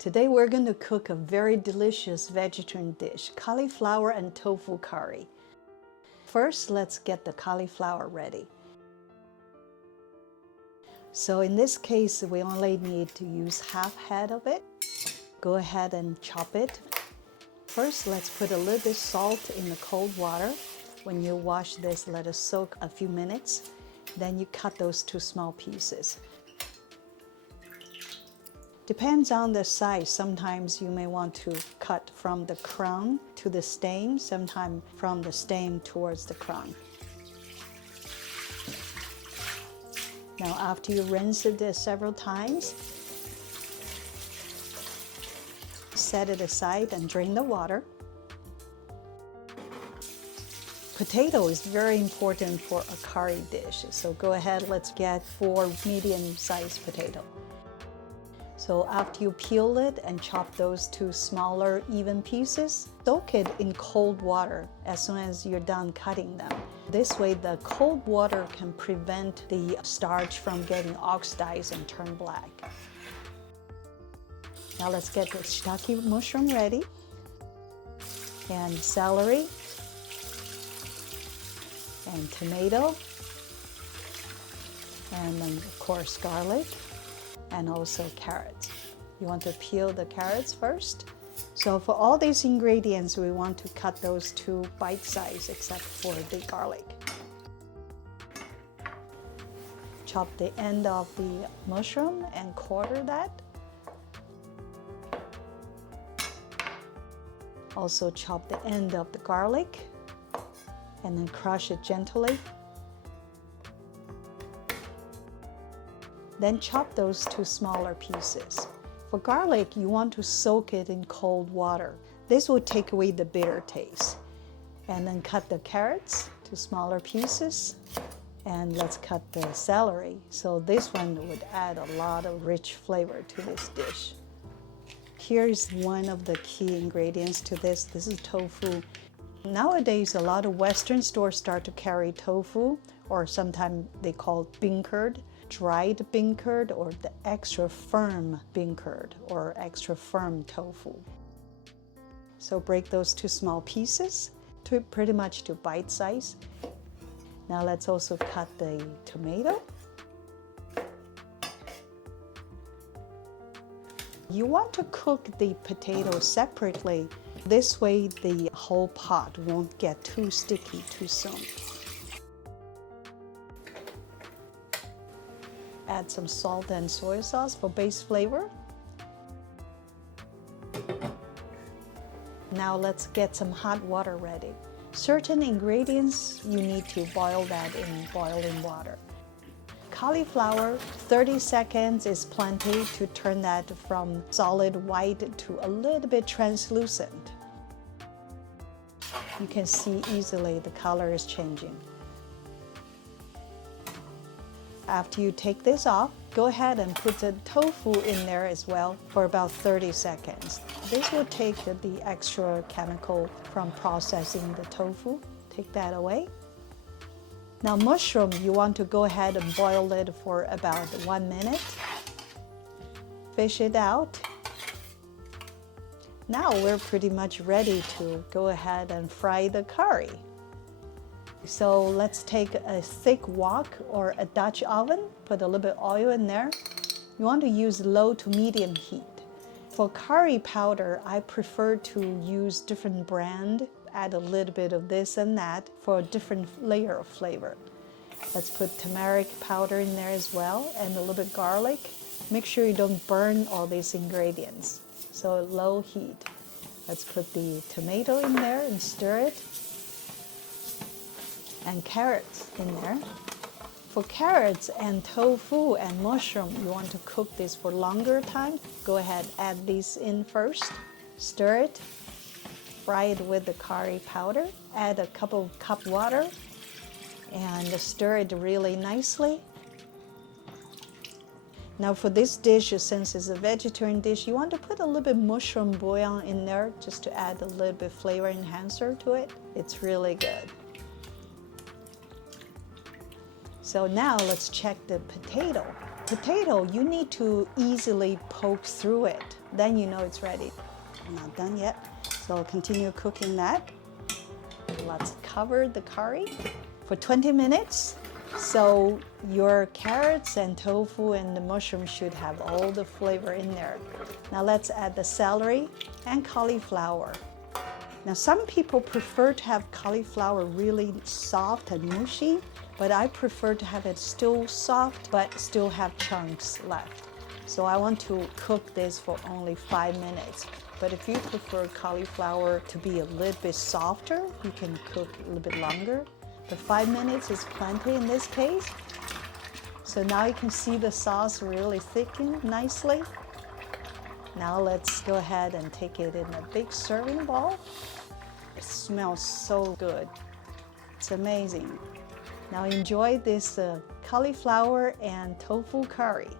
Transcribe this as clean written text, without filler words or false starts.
Today we're going to cook a very delicious vegetarian dish, cauliflower and tofu curry. First, let's get the cauliflower ready. So in this case, we only need to use half head of it. Go ahead and chop it. First, let's put a little bit salt in the cold water. When you wash this, let it soak a few minutes. Then you cut those to small pieces. Depends on the size. Sometimes you may want to cut from the crown to the stem, sometimes from the stem towards the crown. Now after you rinse it several times, set it aside and drain the water. Potato is very important for a curry dish, so go ahead, let's get 4 medium-sized potatoes. So after you peel it and chop those to smaller, even pieces, soak it in cold water as soon as you're done cutting them. This way, the cold water can prevent the starch from getting oxidized and turn black. Now let's get the shiitake mushroom ready, and celery, and tomato, and then of course garlic, and also carrots. You want to peel the carrots first. So for all these ingredients, we want to cut those to bite size except for the garlic. Chop the end of the mushroom and quarter that. Also chop the end of the garlic and then crush it gently. Then chop those to smaller pieces. For garlic, you want to soak it in cold water. This will take away the bitter taste. And then cut the carrots to smaller pieces. And let's cut the celery. So this one would add a lot of rich flavor to this dish. Here's one of the key ingredients to this. This is tofu. Nowadays, a lot of Western stores start to carry tofu, or sometimes they call it bean curd, dried bean curd, or the extra firm bean curd, or extra firm tofu. So break those to small pieces, to pretty much to bite size. Now let's also cut the tomato. You want to cook the potatoes separately. This way the whole pot won't get too sticky too soon. Add some salt and soy sauce for base flavor. Now let's get some hot water ready. Certain ingredients you need to boil that in boiling water. Cauliflower, 30 seconds is plenty to turn that from solid white to a little bit translucent. You can see easily the color is changing. After you take this off, go ahead and put the tofu in there as well for about 30 seconds. This will take the extra chemical from processing the tofu. Take that away. Now mushroom, you want to go ahead and boil it for about 1 minute. Fish it out. Now we're pretty much ready to go ahead and fry the curry. So let's take a thick wok or a Dutch oven, put a little bit of oil in there. You want to use low to medium heat. For curry powder, I prefer to use different brand, add a little bit of this and that for a different layer of flavor. Let's put turmeric powder in there as well and a little bit garlic. Make sure you don't burn all these ingredients. So low heat. Let's put the tomato in there and stir it. And carrots in there. For carrots and tofu and mushroom, you want to cook this for longer time. Go ahead, add these in first. Stir it. Fry it with the curry powder. Add a couple of cup water and stir it really nicely. Now for this dish, since it's a vegetarian dish, you want to put a little bit mushroom bouillon in there just to add a little bit flavor enhancer to it. It's really good. So now let's check the potato. Potato, you need to easily poke through it. then you know it's ready. Not done yet, so continue cooking that. Let's cover the curry for 20 minutes. So your carrots and tofu and the mushroom should have all the flavor in there. Now let's add the celery and cauliflower. Now some people prefer to have cauliflower really soft and mushy, but I prefer to have it still soft but still have chunks left. So I want to cook this for only 5 minutes. But if you prefer cauliflower to be a little bit softer, you can cook a little bit longer. But 5 minutes is plenty in this case. So now you can see the sauce really thicken nicely. Now let's go ahead and take it in a big serving bowl. It smells so good. It's amazing. Now enjoy this cauliflower and tofu curry.